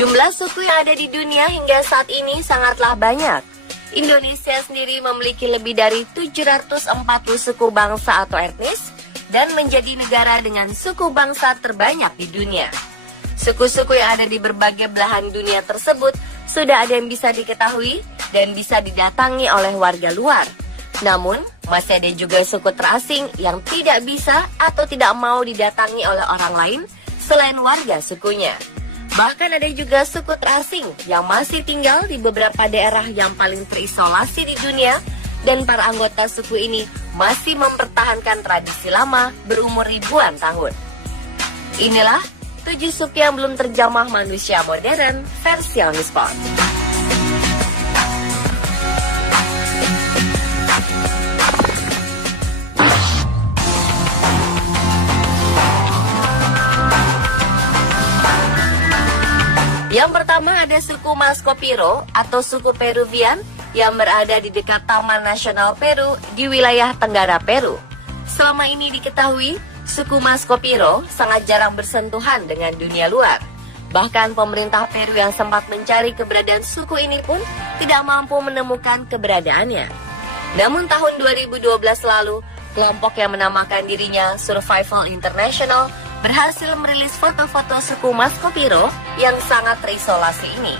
Jumlah suku yang ada di dunia hingga saat ini sangatlah banyak. Indonesia sendiri memiliki lebih dari 740 suku bangsa atau etnis dan menjadi negara dengan suku bangsa terbanyak di dunia. Suku-suku yang ada di berbagai belahan dunia tersebut sudah ada yang bisa diketahui dan bisa didatangi oleh warga luar. Namun, masih ada juga suku terasing yang tidak bisa atau tidak mau didatangi oleh orang lain selain warga sukunya. Bahkan ada juga suku terasing yang masih tinggal di beberapa daerah yang paling terisolasi di dunia dan para anggota suku ini masih mempertahankan tradisi lama berumur ribuan tahun. Inilah 7 suku yang belum terjamah manusia modern versi On The Spot. Yang pertama ada suku Mascopiro atau suku Peruvian yang berada di dekat Taman Nasional Peru di wilayah Tenggara Peru. Selama ini diketahui, suku Mascopiro sangat jarang bersentuhan dengan dunia luar. Bahkan pemerintah Peru yang sempat mencari keberadaan suku ini pun tidak mampu menemukan keberadaannya. Namun tahun 2012 lalu, kelompok yang menamakan dirinya Survival International berhasil merilis foto-foto suku Mascopiro yang sangat terisolasi ini.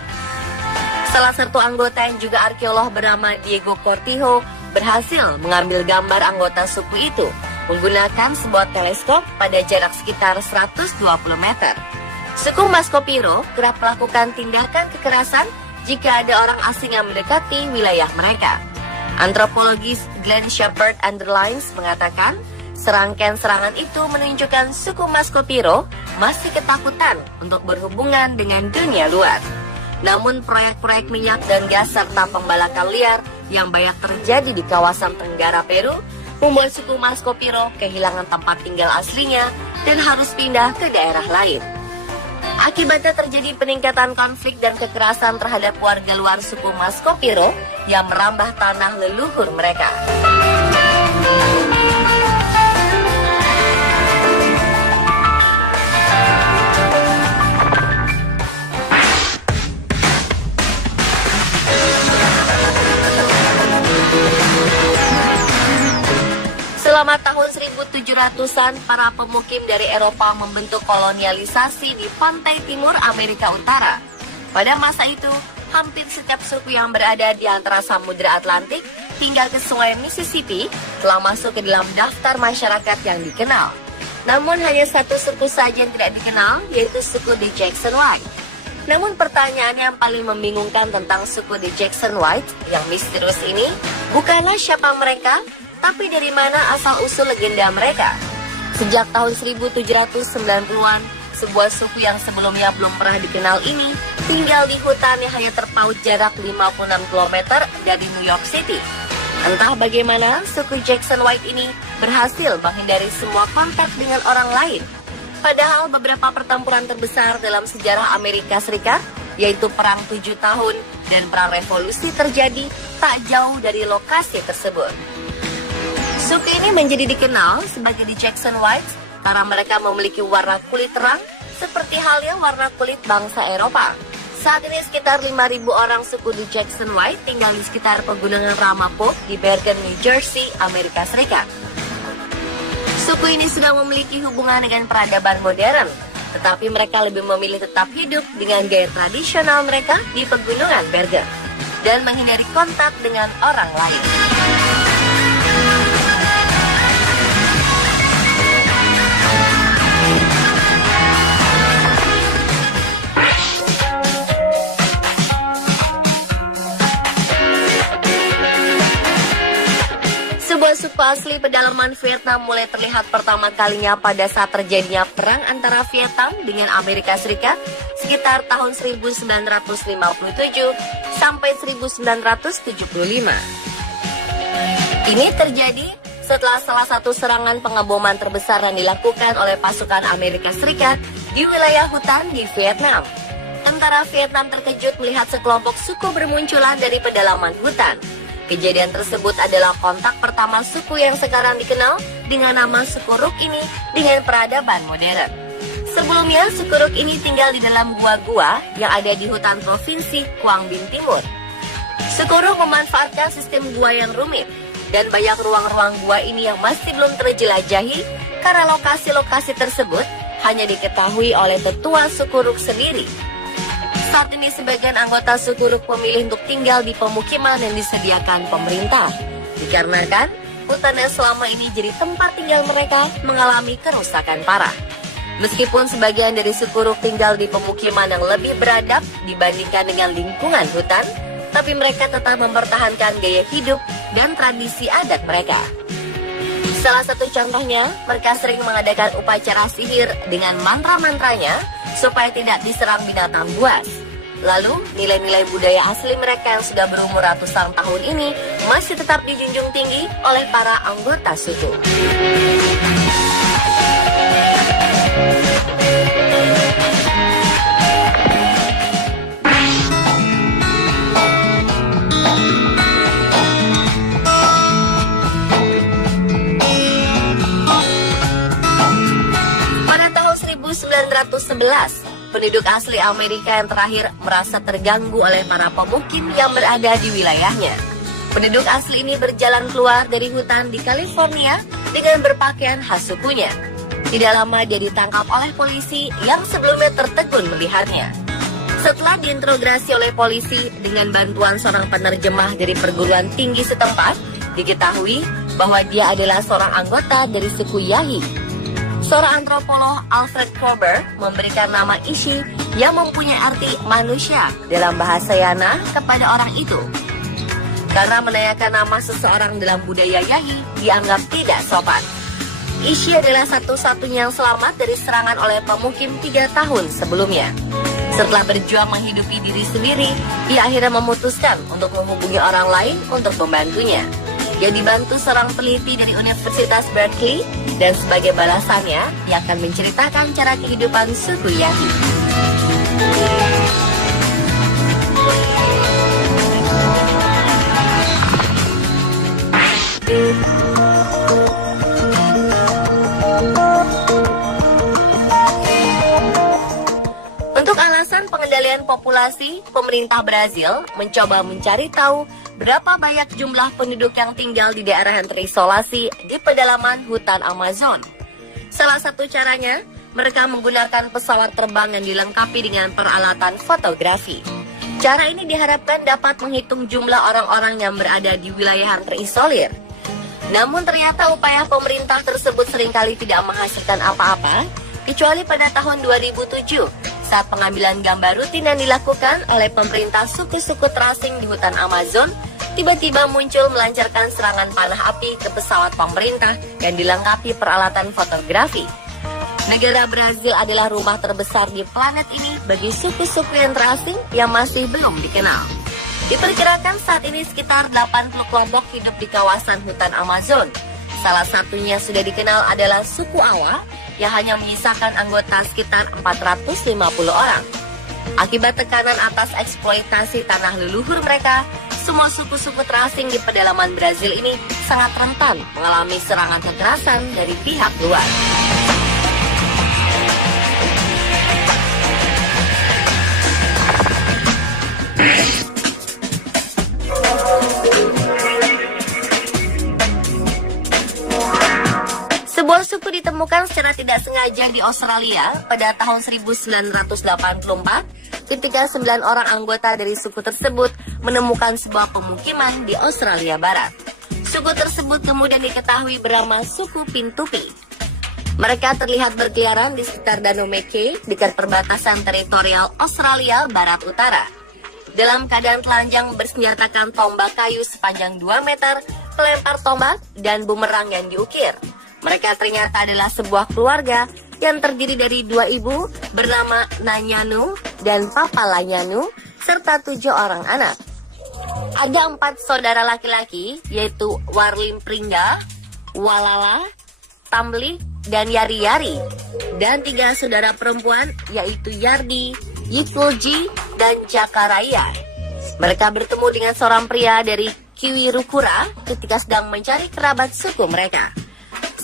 Salah satu anggota yang juga arkeolog bernama Diego Cortijo berhasil mengambil gambar anggota suku itu menggunakan sebuah teleskop pada jarak sekitar 120 meter. Suku Mascopiro kerap melakukan tindakan kekerasan jika ada orang asing yang mendekati wilayah mereka. Antropologis Glenn Shepard underlines mengatakan, serangkaian serangan itu menunjukkan suku Mascopiro masih ketakutan untuk berhubungan dengan dunia luar. Namun proyek-proyek minyak dan gas serta pembalakan liar yang banyak terjadi di kawasan Tenggara Peru membuat suku Mascopiro kehilangan tempat tinggal aslinya dan harus pindah ke daerah lain. Akibatnya terjadi peningkatan konflik dan kekerasan terhadap warga luar suku Mascopiro yang merambah tanah leluhur mereka. Selama tahun 1700-an, para pemukim dari Eropa membentuk kolonialisasi di pantai timur Amerika Utara. Pada masa itu, hampir setiap suku yang berada di antara Samudra Atlantik hingga ke Sungai Mississippi telah masuk ke dalam daftar masyarakat yang dikenal. Namun hanya satu suku saja yang tidak dikenal, yaitu suku The Jackson White. Namun pertanyaan yang paling membingungkan tentang suku The Jackson White yang misterius ini bukanlah siapa mereka, tapi dari mana asal-usul legenda mereka. Sejak tahun 1790-an, sebuah suku yang sebelumnya belum pernah dikenal ini tinggal di hutan yang hanya terpaut jarak 56 km dari New York City. Entah bagaimana, suku Jackson White ini berhasil menghindari semua kontak dengan orang lain. Padahal beberapa pertempuran terbesar dalam sejarah Amerika Serikat, yaitu Perang 7 Tahun dan Perang Revolusi terjadi tak jauh dari lokasi tersebut. Suku ini menjadi dikenal sebagai The Jackson White karena mereka memiliki warna kulit terang seperti halnya warna kulit bangsa Eropa. Saat ini sekitar 5.000 orang suku The Jackson White tinggal di sekitar pegunungan Ramapo di Bergen, New Jersey, Amerika Serikat. Suku ini sudah memiliki hubungan dengan peradaban modern, tetapi mereka lebih memilih tetap hidup dengan gaya tradisional mereka di pegunungan Bergen dan menghindari kontak dengan orang lain. Sebuah suku asli pedalaman Vietnam mulai terlihat pertama kalinya pada saat terjadinya perang antara Vietnam dengan Amerika Serikat sekitar tahun 1957 sampai 1975. Ini terjadi setelah salah satu serangan pengeboman terbesar yang dilakukan oleh pasukan Amerika Serikat di wilayah hutan di Vietnam. Tentara Vietnam terkejut melihat sekelompok suku bermunculan dari pedalaman hutan. Kejadian tersebut adalah kontak pertama suku yang sekarang dikenal dengan nama suku Rook ini dengan peradaban modern. Sebelumnya, Sukuruk ini tinggal di dalam gua-gua yang ada di hutan provinsi Quang Binh Timur. Sukuruk memanfaatkan sistem gua yang rumit, dan banyak ruang-ruang gua ini yang masih belum terjelajahi karena lokasi-lokasi tersebut hanya diketahui oleh tetua Sukuruk sendiri. Saat ini sebagian anggota Sukuruk memilih untuk tinggal di pemukiman yang disediakan pemerintah, dikarenakan hutan yang selama ini jadi tempat tinggal mereka mengalami kerusakan parah. Meskipun sebagian dari Sukuruk tinggal di pemukiman yang lebih beradab dibandingkan dengan lingkungan hutan, tapi mereka tetap mempertahankan gaya hidup dan tradisi adat mereka. Salah satu contohnya, mereka sering mengadakan upacara sihir dengan mantra-mantranya supaya tidak diserang binatang buas. Lalu, nilai-nilai budaya asli mereka yang sudah berumur ratusan tahun ini masih tetap dijunjung tinggi oleh para anggota suku. Pada tahun 1911, penduduk asli Amerika yang terakhir merasa terganggu oleh para pemukim yang berada di wilayahnya. Penduduk asli ini berjalan keluar dari hutan di California dengan berpakaian khas sukunya. Tidak lama dia ditangkap oleh polisi yang sebelumnya tertegun melihatnya. Setelah diinterogasi oleh polisi dengan bantuan seorang penerjemah dari perguruan tinggi setempat, diketahui bahwa dia adalah seorang anggota dari suku Yahi. Seorang antropolog, Alfred Kroeber, memberikan nama Ishi yang mempunyai arti manusia dalam bahasa Yana kepada orang itu. Karena menanyakan nama seseorang dalam budaya Yahi dianggap tidak sopan. Ishi adalah satu-satunya yang selamat dari serangan oleh pemukim 3 tahun sebelumnya. Setelah berjuang menghidupi diri sendiri, ia akhirnya memutuskan untuk menghubungi orang lain untuk membantunya. Dia dibantu seorang peneliti dari Universitas Berkeley, dan sebagai balasannya, dia akan menceritakan cara kehidupan suku Yahi. Untuk alasan pengendalian populasi, pemerintah Brazil mencoba mencari tahu berapa banyak jumlah penduduk yang tinggal di daerah yang terisolasi di pedalaman hutan Amazon. Salah satu caranya, mereka menggunakan pesawat terbang yang dilengkapi dengan peralatan fotografi. Cara ini diharapkan dapat menghitung jumlah orang-orang yang berada di wilayah yang terisolir. Namun ternyata upaya pemerintah tersebut seringkali tidak menghasilkan apa-apa, kecuali pada tahun 2007, saat pengambilan gambar rutin yang dilakukan oleh pemerintah suku-suku terasing di hutan Amazon, tiba-tiba muncul melancarkan serangan panah api ke pesawat pemerintah yang dilengkapi peralatan fotografi. Negara Brazil adalah rumah terbesar di planet ini bagi suku-suku yang terasing yang masih belum dikenal. Diperkirakan saat ini sekitar 80 kelompok hidup di kawasan hutan Amazon. Salah satunya sudah dikenal adalah suku Awa yang hanya menyisakan anggota sekitar 450 orang. Akibat tekanan atas eksploitasi tanah leluhur mereka, semua suku-suku terasing di pedalaman Brazil ini sangat rentan mengalami serangan kekerasan dari pihak luar. Sebuah suku ditemukan secara tidak sengaja di Australia pada tahun 1984 ketika 9 orang anggota dari suku tersebut menemukan sebuah pemukiman di Australia Barat. Suku tersebut kemudian diketahui bernama suku Pintupi. Mereka terlihat berkeliaran di sekitar Danau Mackay dekat perbatasan teritorial Australia Barat Utara. Dalam keadaan telanjang bersenjatakan tombak kayu sepanjang 2 meter, pelempar tombak, dan bumerang yang diukir. Mereka ternyata adalah sebuah keluarga yang terdiri dari 2 ibu bernama Nanyanu dan Papa Lanyanu, serta 7 orang anak. Ada 4 saudara laki-laki, yaitu Warlim Pringga, Walala, Tamli, dan Yari-Yari. Dan 3 saudara perempuan, yaitu Yardi, Yikulji, dan Jakaraya. Mereka bertemu dengan seorang pria dari Kiwirukura ketika sedang mencari kerabat suku mereka.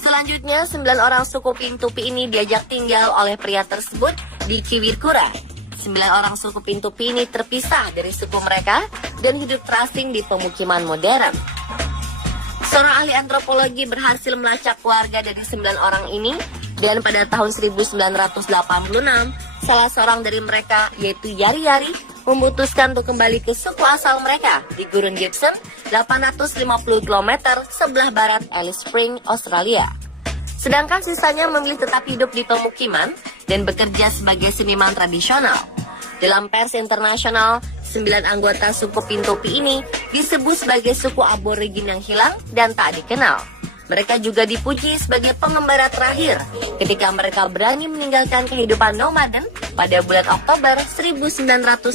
Selanjutnya, 9 orang suku Pintupi ini diajak tinggal oleh pria tersebut di Kiwirkura. 9 orang suku Pintupi ini terpisah dari suku mereka dan hidup terasing di pemukiman modern. Seorang ahli antropologi berhasil melacak keluarga dari 9 orang ini, dan pada tahun 1986, salah seorang dari mereka, yaitu Yari-Yari, memutuskan untuk kembali ke suku asal mereka di Gurun Gibson, 850 km sebelah barat Alice Springs, Australia. Sedangkan sisanya memilih tetap hidup di pemukiman dan bekerja sebagai seniman tradisional. Dalam pers internasional, 9 anggota suku Pintupi ini disebut sebagai suku aborigin yang hilang dan tak dikenal. Mereka juga dipuji sebagai pengembara terakhir ketika mereka berani meninggalkan kehidupan nomaden pada bulan Oktober 1984.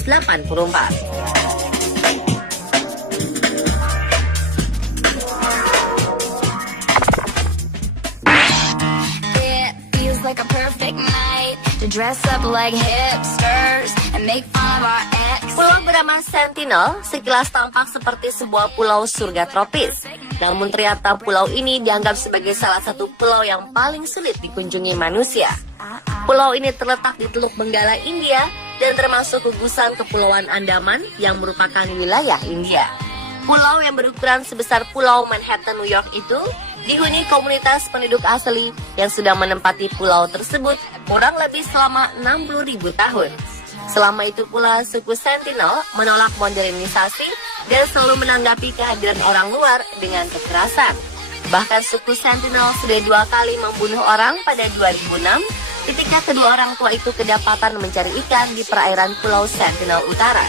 Like a perfect night to dress up like hipsters and make fun of our ex. Pulau bernama Sentinel sekilas tampak seperti sebuah pulau surga tropis. Namun ternyata pulau ini dianggap sebagai salah satu pulau yang paling sulit dikunjungi manusia. Pulau ini terletak di Teluk Benggala, India, dan termasuk gugusan Kepulauan Andaman yang merupakan wilayah India. Pulau yang berukuran sebesar Pulau Manhattan, New York itu dihuni komunitas penduduk asli yang sudah menempati pulau tersebut kurang lebih selama 60.000 tahun. Selama itu pula suku Sentinel menolak modernisasi dan selalu menanggapi kehadiran orang luar dengan kekerasan. Bahkan suku Sentinel sudah 2 kali membunuh orang pada 2006 ketika kedua orang tua itu kedapatan mencari ikan di perairan Pulau Sentinel Utara.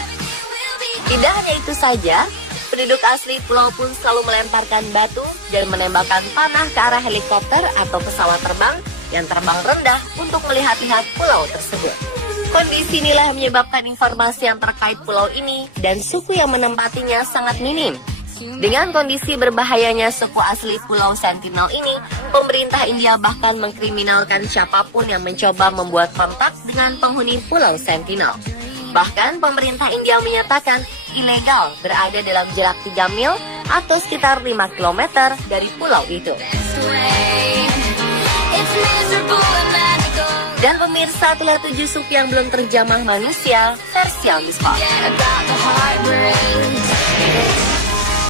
Tidak hanya itu saja, penduduk asli pulau pun selalu melemparkan batu dan menembakkan panah ke arah helikopter atau pesawat terbang yang terbang rendah untuk melihat-lihat pulau tersebut. Kondisi inilah yang menyebabkan informasi yang terkait pulau ini dan suku yang menempatinya sangat minim. Dengan kondisi berbahayanya suku asli Pulau Sentinel ini, pemerintah India bahkan mengkriminalkan siapapun yang mencoba membuat kontak dengan penghuni Pulau Sentinel. Bahkan pemerintah India menyatakan ilegal berada dalam jarak 3 mil atau sekitar 5 km dari pulau itu. Dan pemirsa, itulah 7 suku yang belum terjamah manusia versi Alkitab.